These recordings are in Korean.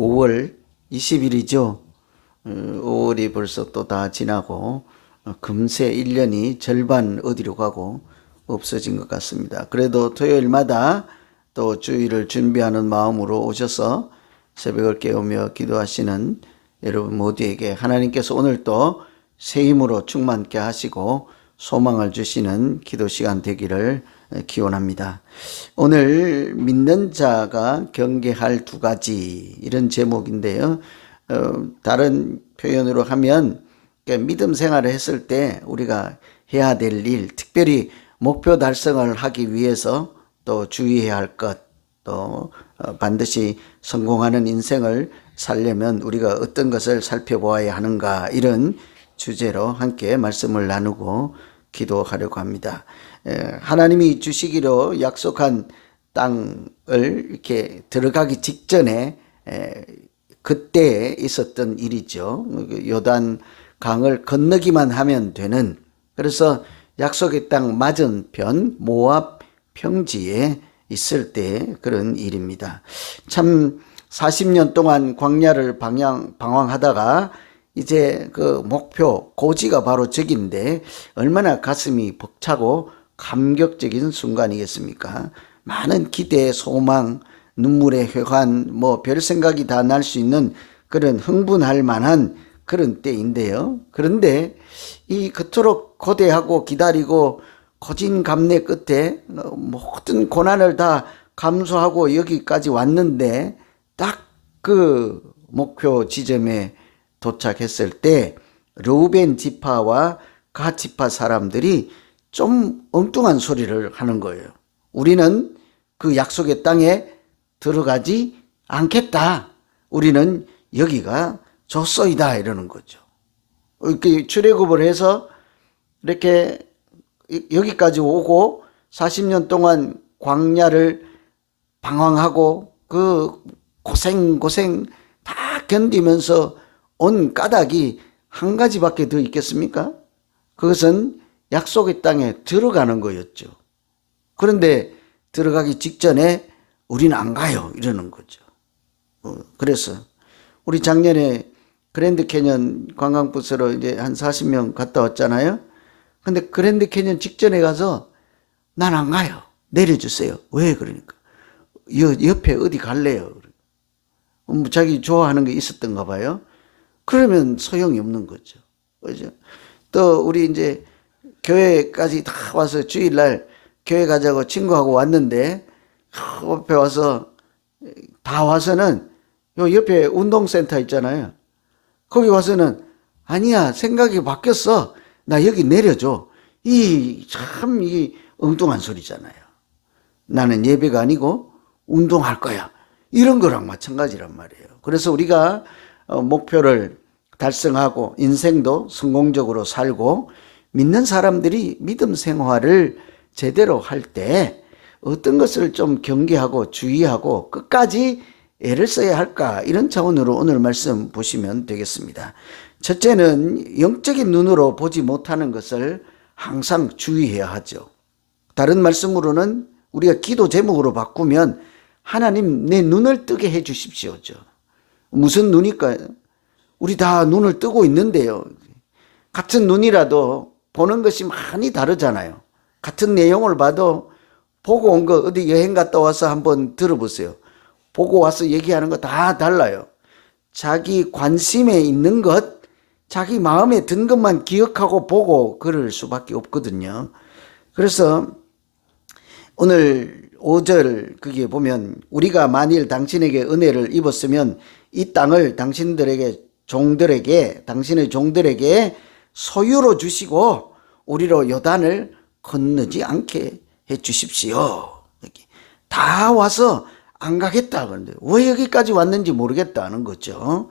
5월 20일이죠. 5월이 벌써 또 다 지나고 금세 1년이 절반 어디로 가고 없어진 것 같습니다. 그래도 토요일마다 또 주일을 준비하는 마음으로 오셔서 새벽을 깨우며 기도하시는 여러분 모두에게 하나님께서 오늘 또 새 힘으로 충만케 하시고 소망을 주시는 기도 시간 되기를 기원합니다. 오늘 믿는 자가 경계할 두 가지 이런 제목인데요. 다른 표현으로 하면 믿음 생활을 했을 때 우리가 해야 될 일, 특별히 목표 달성을 하기 위해서 또 주의해야 할 것, 또 반드시 성공하는 인생을 살려면 우리가 어떤 것을 살펴보아야 하는가, 이런 주제로 함께 말씀을 나누고 기도하려고 합니다. 하나님이 주시기로 약속한 땅을 이렇게 들어가기 직전에 그때 있었던 일이죠. 요단 강을 건너기만 하면 되는, 그래서 약속의 땅 맞은편 모압 평지에 있을 때 그런 일입니다. 참 40년 동안 광야를 방황하다가 이제 그 목표 고지가 바로 저긴데 얼마나 가슴이 벅차고 감격적인 순간이겠습니까? 많은 기대, 소망, 눈물의 회관, 별 생각이 다 날 수 있는 그런 흥분할 만한 그런 때인데요. 그런데 이 그토록 고대하고 기다리고 고진감래 끝에 모든 고난을 다 감수하고 여기까지 왔는데 딱 그 목표 지점에 도착했을 때 르우벤 지파와 갓 지파 사람들이 좀 엉뚱한 소리를 하는 거예요. 우리는 그 약속의 땅에 들어가지 않겠다. 우리는 여기가 좋소이다, 이러는 거죠. 이렇게 출애굽을 해서 이렇게 여기까지 오고 40년 동안 광야를 방황하고 그 고생 다 견디면서 온 까닭이 한 가지밖에 더 있겠습니까? 그것은 약속의 땅에 들어가는 거였죠. 그런데 들어가기 직전에 우리는 안 가요, 이러는 거죠. 그래서 우리 작년에 그랜드 캐년 관광버스로 이제 한 40명 갔다 왔잖아요. 근데 그랜드 캐년 직전에 가서 난 안 가요, 내려주세요. 왜? 그러니까 옆에 어디 갈래요? 자기 좋아하는 게 있었던가 봐요. 그러면 소용이 없는 거죠. 그죠? 또 우리 이제 교회까지 다 와서 주일날 교회 가자고 친구하고 왔는데 옆에 와서 다 와서는 요 옆에 운동센터 있잖아요. 거기 와서는 아니야, 생각이 바뀌었어, 나 여기 내려줘. 참 이 엉뚱한 소리잖아요. 나는 예배가 아니고 운동할 거야, 이런 거랑 마찬가지란 말이에요. 그래서 우리가 목표를 달성하고 인생도 성공적으로 살고 믿는 사람들이 믿음 생활을 제대로 할 때 어떤 것을 좀 경계하고 주의하고 끝까지 애를 써야 할까, 이런 차원으로 오늘 말씀 보시면 되겠습니다. 첫째는 영적인 눈으로 보지 못하는 것을 항상 주의해야 하죠. 다른 말씀으로는 우리가 기도 제목으로 바꾸면 하나님 내 눈을 뜨게 해 주십시오죠. 무슨 눈일까요? 우리 다 눈을 뜨고 있는데요. 같은 눈이라도 보는 것이 많이 다르잖아요. 같은 내용을 봐도 보고 온 거 어디 여행 갔다 와서 한번 들어보세요. 보고 와서 얘기하는 거 다 달라요. 자기 관심에 있는 것, 자기 마음에 든 것만 기억하고 보고 그럴 수밖에 없거든요. 그래서 오늘 5절 거기에 보면 우리가 만일 당신에게 은혜를 입었으면 이 땅을 당신의 종들에게 소유로 주시고 우리로 요단을 건너지 않게 해 주십시오. 다 와서 안 가겠다 그러는데 왜 여기까지 왔는지 모르겠다는 거죠.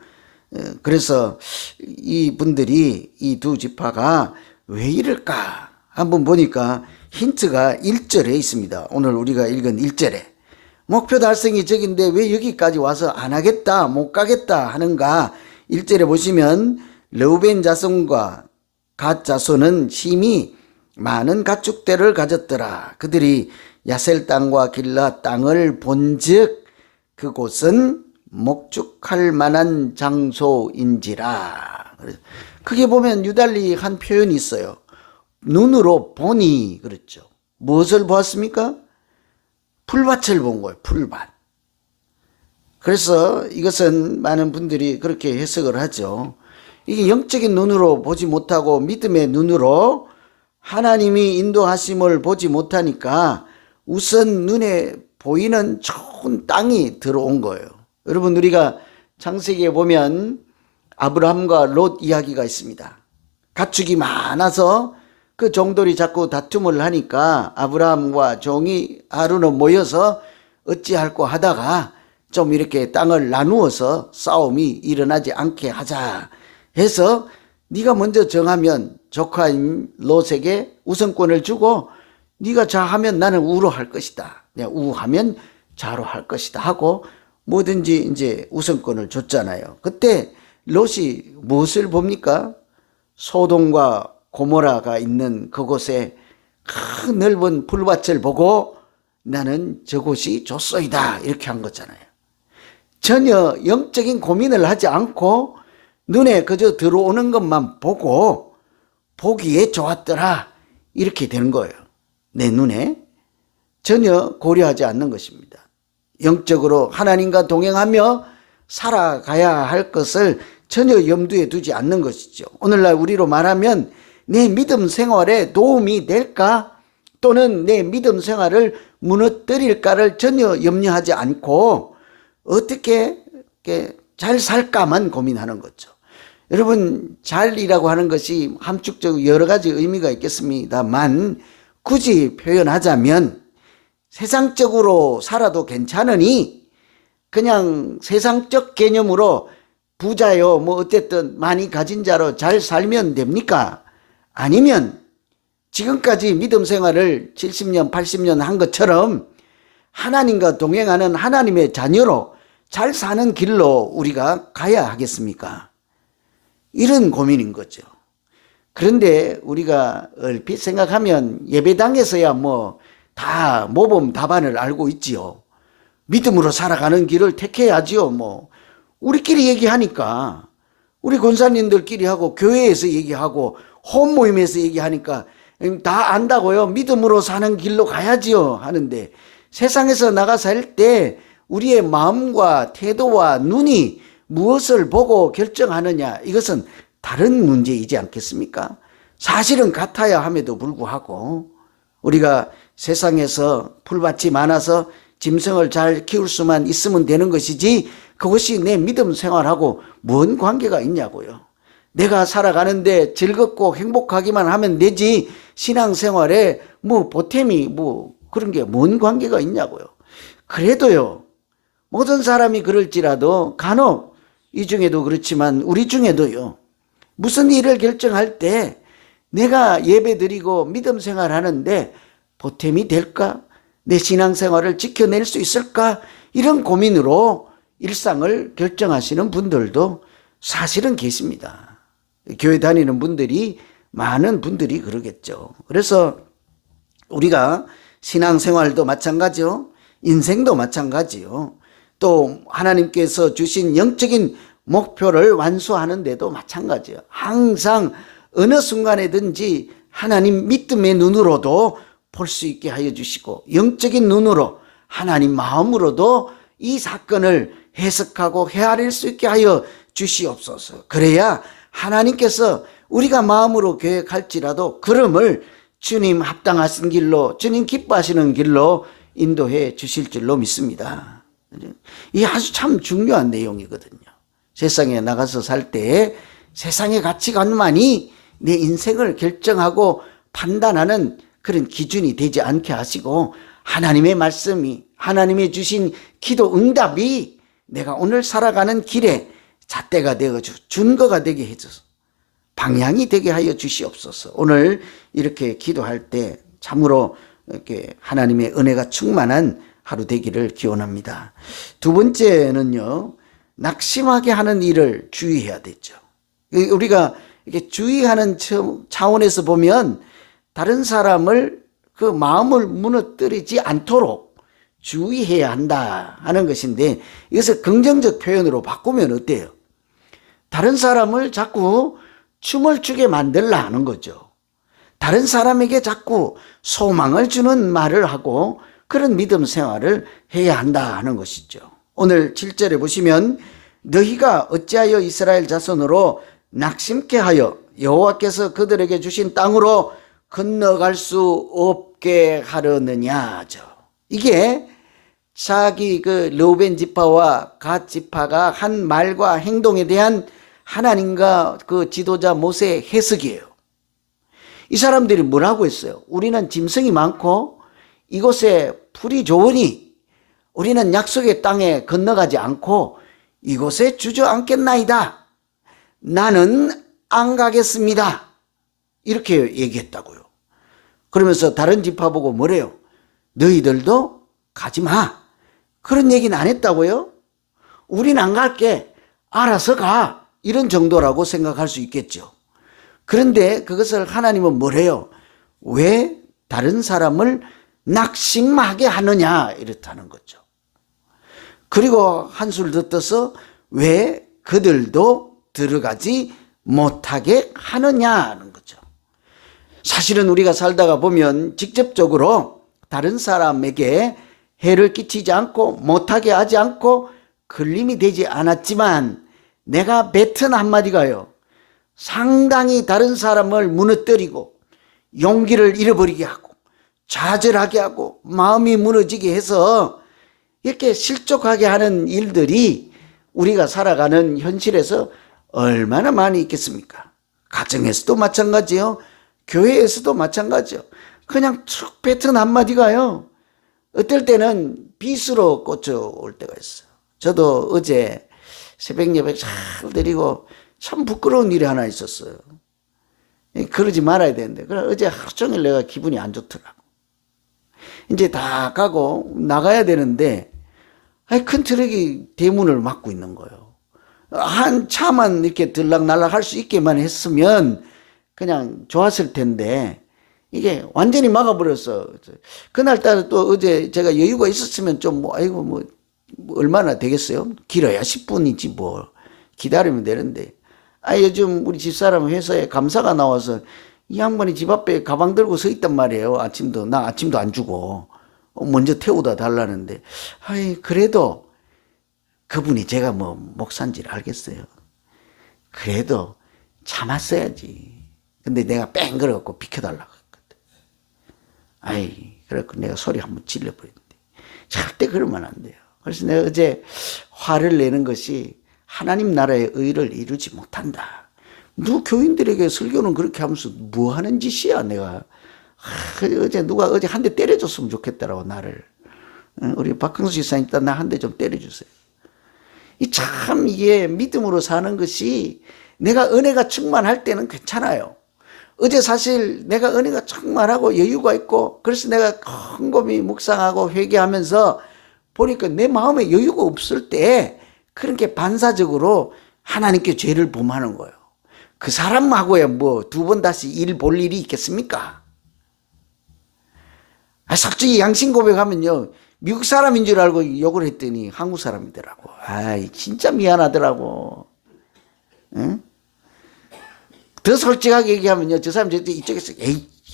그래서 이분들이, 이 두 지파가 왜 이럴까 한번 보니까 힌트가 1절에 있습니다. 오늘 우리가 읽은 1절에 목표 달성이 저긴데 왜 여기까지 와서 안 하겠다, 못 가겠다 하는가. 1절에 보시면 르우벤 자손과 갓 자손은 심히 많은 가축대를 가졌더라. 그들이 야셀 땅과 길라 땅을 본즉 그곳은 목축할 만한 장소인지라. 크게 보면 유달리 한 표현이 있어요. 눈으로 보니 그랬죠. 무엇을 보았습니까? 풀밭을 본 거예요. 풀밭. 그래서 이것은 많은 분들이 그렇게 해석을 하죠. 이게 영적인 눈으로 보지 못하고 믿음의 눈으로 하나님이 인도하심을 보지 못하니까 우선 눈에 보이는 좋은 땅이 들어온 거예요. 여러분, 우리가 창세기에 보면 아브라함과 롯 이야기가 있습니다. 가축이 많아서 그 종들이 자꾸 다툼을 하니까 아브라함과 종이 하루는 모여서 어찌할꼬 하다가 좀 이렇게 땅을 나누어서 싸움이 일어나지 않게 하자 해서 네가 먼저 정하면 조카인 롯에게 우선권을 주고 네가 좌하면 나는 우로 할 것이다. 내가 우하면 좌로 할 것이다 하고 뭐든지 이제 우선권을 줬잖아요. 그때 롯이 무엇을 봅니까? 소돔과 고모라가 있는 그곳에 큰 넓은 풀밭을 보고 나는 저곳이 좋소이다 이렇게 한 거잖아요. 전혀 영적인 고민을 하지 않고 눈에 그저 들어오는 것만 보고 보기에 좋았더라 이렇게 되는 거예요. 내 눈에 전혀 고려하지 않는 것입니다. 영적으로 하나님과 동행하며 살아가야 할 것을 전혀 염두에 두지 않는 것이죠. 오늘날 우리로 말하면 내 믿음 생활에 도움이 될까 또는 내 믿음 생활을 무너뜨릴까를 전혀 염려하지 않고 어떻게 잘 살까만 고민하는 거죠. 여러분, 잘이라고 하는 것이 함축적으로 여러 가지 의미가 있겠습니다만 굳이 표현하자면 세상적으로 살아도 괜찮으니 그냥 세상적 개념으로 부자요 뭐 어쨌든 많이 가진 자로 잘 살면 됩니까? 아니면 지금까지 믿음 생활을 70년 80년 한 것처럼 하나님과 동행하는 하나님의 자녀로 잘 사는 길로 우리가 가야 하겠습니까? 이런 고민인 거죠. 그런데 우리가 얼핏 생각하면 예배당에서야 뭐 다 모범 답안을 알고 있지요. 믿음으로 살아가는 길을 택해야지요. 뭐 우리끼리 얘기하니까 우리 권사님들끼리 하고 교회에서 얘기하고 홈 모임에서 얘기하니까 다 안다고요. 믿음으로 사는 길로 가야지요 하는데 세상에서 나가 살 때 우리의 마음과 태도와 눈이 무엇을 보고 결정하느냐 이것은 다른 문제이지 않겠습니까? 사실은 같아야 함에도 불구하고 우리가 세상에서 풀밭이 많아서 짐승을 잘 키울 수만 있으면 되는 것이지 그것이 내 믿음 생활하고 뭔 관계가 있냐고요. 내가 살아가는데 즐겁고 행복하기만 하면 되지 신앙생활에 뭐 보탬이 뭐 그런 게 뭔 관계가 있냐고요. 그래도요 모든 사람이 그럴지라도 간혹 이 중에도 그렇지만 우리 중에도요 무슨 일을 결정할 때 내가 예배드리고 믿음 생활하는데 보탬이 될까? 내 신앙생활을 지켜낼 수 있을까? 이런 고민으로 일상을 결정하시는 분들도 사실은 계십니다. 교회 다니는 분들이 많은 분들이 그러겠죠. 그래서 우리가 신앙생활도 마찬가지요. 인생도 마찬가지요. 또 하나님께서 주신 영적인 목표를 완수하는 데도 마찬가지예요. 항상 어느 순간에든지 하나님 믿음의 눈으로도 볼 수 있게 하여 주시고 영적인 눈으로 하나님 마음으로도 이 사건을 해석하고 헤아릴 수 있게 하여 주시옵소서. 그래야 하나님께서 우리가 마음으로 계획할지라도 걸음을 주님 합당하신 길로 주님 기뻐하시는 길로 인도해 주실 줄로 믿습니다. 이게 아주 참 중요한 내용이거든요. 세상에 나가서 살 때 세상의 가치관만이 내 인생을 결정하고 판단하는 그런 기준이 되지 않게 하시고 하나님의 말씀이 하나님의 주신 기도 응답이 내가 오늘 살아가는 길에 잣대가 되어줘 준거가 되게 해줘서 방향이 되게 하여 주시옵소서. 오늘 이렇게 기도할 때 참으로 이렇게 하나님의 은혜가 충만한 하루 되기를 기원합니다. 두 번째는요, 낙심하게 하는 일을 주의해야 되죠. 우리가 이렇게 주의하는 차원에서 보면 다른 사람을 그 마음을 무너뜨리지 않도록 주의해야 한다 하는 것인데, 이것을 긍정적 표현으로 바꾸면 어때요? 다른 사람을 자꾸 춤을 추게 만들라 하는 거죠. 다른 사람에게 자꾸 소망을 주는 말을 하고 그런 믿음 생활을 해야 한다 하는 것이죠. 오늘 7절에 보시면 너희가 어찌하여 이스라엘 자손으로 낙심케 하여 여호와께서 그들에게 주신 땅으로 건너갈 수 없게 하려느냐죠. 이게 자기 그 르우벤 지파와 갓 지파가 한 말과 행동에 대한 하나님과 그 지도자 모세의 해석이에요. 이 사람들이 뭐라고 했어요? 우리는 짐승이 많고 이곳에 풀이 좋으니 우리는 약속의 땅에 건너가지 않고 이곳에 주저앉겠나이다. 나는 안 가겠습니다. 이렇게 얘기했다고요. 그러면서 다른 지파 보고 뭐래요? 너희들도 가지 마. 그런 얘기는 안 했다고요? 우린 안 갈게. 알아서 가. 이런 정도라고 생각할 수 있겠죠. 그런데 그것을 하나님은 뭐래요? 왜 다른 사람을 낙심하게 하느냐 이렇다는 거죠. 그리고 한술 더 떠서 왜 그들도 들어가지 못하게 하느냐는 거죠. 사실은 우리가 살다가 보면 직접적으로 다른 사람에게 해를 끼치지 않고 못하게 하지 않고 걸림이 되지 않았지만 내가 뱉은 한마디가요, 상당히 다른 사람을 무너뜨리고 용기를 잃어버리게 하고 좌절하게 하고 마음이 무너지게 해서 이렇게 실족하게 하는 일들이 우리가 살아가는 현실에서 얼마나 많이 있겠습니까? 가정에서도 마찬가지요. 교회에서도 마찬가지요. 그냥 툭 뱉은 한마디가요, 어떨 때는 빗으로 꽂혀올 때가 있어요. 저도 어제 새벽 예배 잘 드리고 참 부끄러운 일이 하나 있었어요. 그러지 말아야 되는데, 그래 어제 하루 종일 내가 기분이 안 좋더라고. 이제 다 가고 나가야 되는데 큰 트럭이 대문을 막고 있는 거예요. 한 차만 이렇게 들락날락 할 수 있게만 했으면 그냥 좋았을 텐데 이게 완전히 막아버렸어. 그날따라 또 어제 제가 여유가 있었으면 좀 아이고 얼마나 되겠어요? 길어야 10분이지 뭐 기다리면 되는데, 요즘 우리 집사람 회사에 감사가 나와서 이 양반이 집 앞에 가방 들고 서 있단 말이에요. 나 아침도 안 주고 먼저 태우다 달라는데, 그래도 그분이 제가 목사인지를 알겠어요. 그래도 참았어야지. 근데 내가 뺑 그래갖고 비켜달라고 했거든. 그래갖고 내가 소리 한번 질러버렸는데 절대 그러면 안 돼요. 그래서 내가 어제 화를 내는 것이 하나님 나라의 의를 이루지 못한다. 누 교인들에게 설교는 그렇게 하면서 뭐 하는 짓이야 내가. 누가 어제 한 대 때려줬으면 좋겠다라고 나를. 우리 박항수 지사님 일단 나 한 대 좀 때려주세요. 이게 믿음으로 사는 것이 내가 은혜가 충만할 때는 괜찮아요. 어제 사실 내가 은혜가 충만하고 여유가 있고 그래서 내가 곰곰이 묵상하고 회개하면서 보니까 내 마음에 여유가 없을 때 그렇게 반사적으로 하나님께 죄를 범하는 거예요. 그 사람하고야 두 번 다시 일 볼 일이 있겠습니까? 솔직히 양심 고백하면요, 미국 사람인 줄 알고 욕을 했더니 한국 사람이더라고. 진짜 미안하더라고. 응? 더 솔직하게 얘기하면요, 저 사람 이쪽에서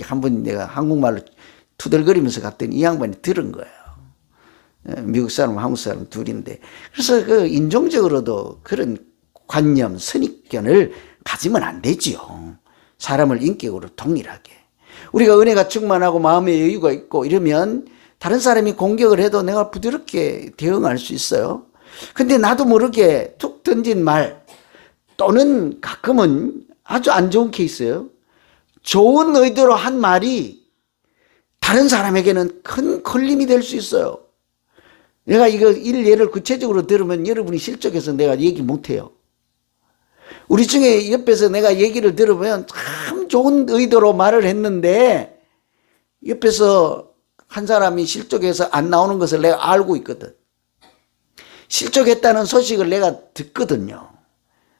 한번 내가 한국말로 투덜거리면서 갔더니 이 양반이 들은 거예요. 미국 사람, 한국 사람 둘인데. 그래서 그 인종적으로도 그런 관념, 선입견을 가지면 안 되지요. 사람을 인격으로 동일하게. 우리가 은혜가 충만하고 마음의 여유가 있고 이러면 다른 사람이 공격을 해도 내가 부드럽게 대응할 수 있어요. 근데 나도 모르게 툭 던진 말, 또는 가끔은 아주 안 좋은 케이스예요. 좋은 의도로 한 말이 다른 사람에게는 큰 걸림이 될 수 있어요. 내가 이거 예를 구체적으로 들으면 여러분이 실족해서 내가 얘기 못해요. 우리 중에 옆에서 내가 얘기를 들으면 참 좋은 의도로 말을 했는데 옆에서 한 사람이 실족해서 안 나오는 것을 내가 알고 있거든. 실족했다는 소식을 내가 듣거든요.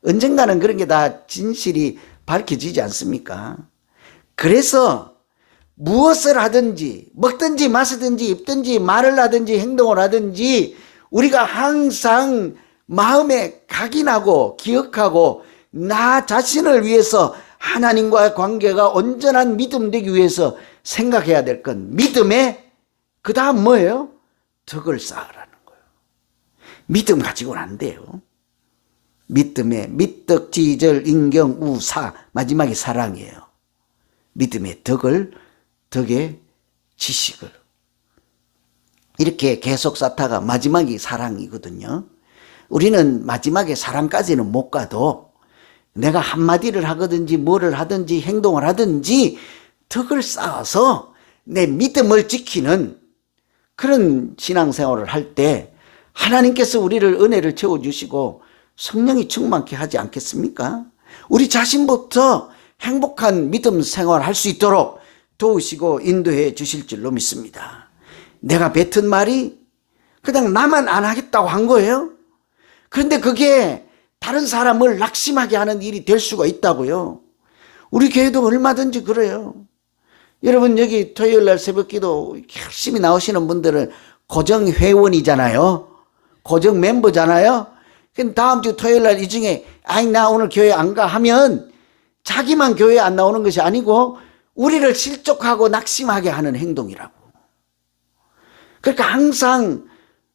언젠가는 그런 게 다 진실이 밝혀지지 않습니까? 그래서 무엇을 하든지 먹든지 마시든지 입든지 말을 하든지 행동을 하든지 우리가 항상 마음에 각인하고 기억하고 나 자신을 위해서 하나님과의 관계가 온전한 믿음 되기 위해서 생각해야 될 건 믿음의 그 다음 뭐예요? 덕을 쌓으라는 거예요. 믿음 가지고는 안 돼요. 믿음의 미덕, 지절, 인경, 우사 마지막이 사랑이에요. 믿음의 덕의 지식을 이렇게 계속 쌓다가 마지막이 사랑이거든요. 우리는 마지막에 사랑까지는 못 가도 내가 한마디를 하든지 뭐를 하든지 행동을 하든지 덕을 쌓아서 내 믿음을 지키는 그런 신앙생활을 할 때 하나님께서 우리를 은혜를 채워주시고 성령이 충만케 하지 않겠습니까? 우리 자신부터 행복한 믿음 생활을 할 수 있도록 도우시고 인도해 주실 줄로 믿습니다. 내가 뱉은 말이 그냥 나만 안 하겠다고 한 거예요. 그런데 그게 다른 사람을 낙심하게 하는 일이 될 수가 있다고요. 우리 교회도 얼마든지 그래요. 여러분 여기 토요일날 새벽기도 열심히 나오시는 분들은 고정 회원이잖아요. 고정 멤버잖아요. 다음 주 토요일날 이 중에 아이 나 오늘 교회 안 가 하면 자기만 교회 안 나오는 것이 아니고 우리를 실족하고 낙심하게 하는 행동이라고. 그러니까 항상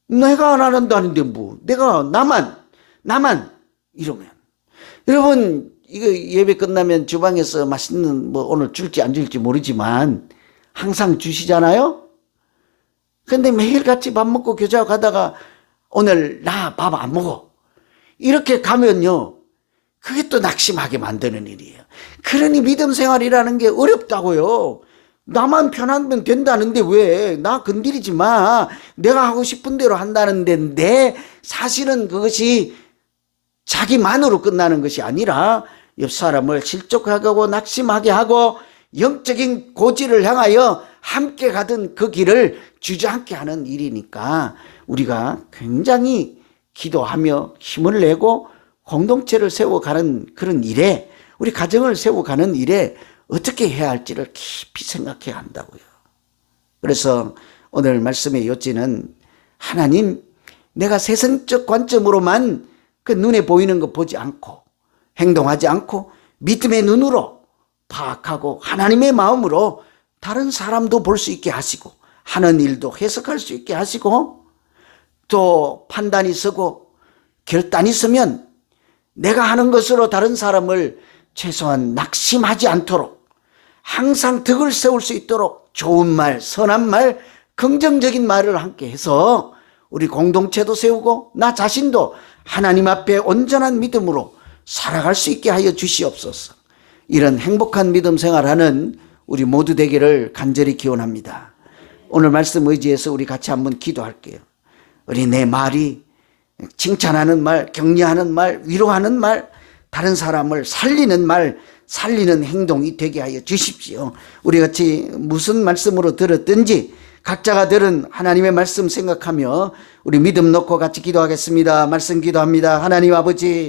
내가 안 한다는데 뭐 내가 나만 이러면 여러분 이거 예배 끝나면 주방에서 맛있는 뭐 오늘 줄지 안 줄지 모르지만 항상 주시잖아요. 근데 매일 같이 밥 먹고 교제하고 가다가 오늘 나 밥 안 먹어 이렇게 가면요 그게 또 낙심하게 만드는 일이에요. 그러니 믿음 생활이라는 게 어렵다고요. 나만 편하면 된다는데 왜 나 건드리지 마. 내가 하고 싶은 대로 한다는 데인데 사실은 그것이 자기만으로 끝나는 것이 아니라 옆 사람을 실족하게 하고 낙심하게 하고 영적인 고지를 향하여 함께 가던 그 길을 주저앉게 하는 일이니까 우리가 굉장히 기도하며 힘을 내고 공동체를 세워가는 그런 일에 우리 가정을 세워가는 일에 어떻게 해야 할지를 깊이 생각해야 한다고요. 그래서 오늘 말씀의 요지는 하나님 내가 세상적 관점으로만 그 눈에 보이는 거 보지 않고 행동하지 않고 믿음의 눈으로 파악하고 하나님의 마음으로 다른 사람도 볼 수 있게 하시고 하는 일도 해석할 수 있게 하시고 또 판단이 서고 결단이 서면 내가 하는 것으로 다른 사람을 최소한 낙심하지 않도록 항상 덕을 세울 수 있도록 좋은 말, 선한 말, 긍정적인 말을 함께 해서 우리 공동체도 세우고 나 자신도 하나님 앞에 온전한 믿음으로 살아갈 수 있게 하여 주시옵소서. 이런 행복한 믿음 생활하는 우리 모두 되기를 간절히 기원합니다. 오늘 말씀 의지해서 우리 같이 한번 기도할게요. 우리 내 말이 칭찬하는 말, 격려하는 말, 위로하는 말, 다른 사람을 살리는 말, 살리는 행동이 되게 하여 주십시오. 우리 같이 무슨 말씀으로 들었든지 각자가 들은 하나님의 말씀 생각하며 우리 믿음 놓고 같이 기도하겠습니다. 말씀 기도합니다. 하나님 아버지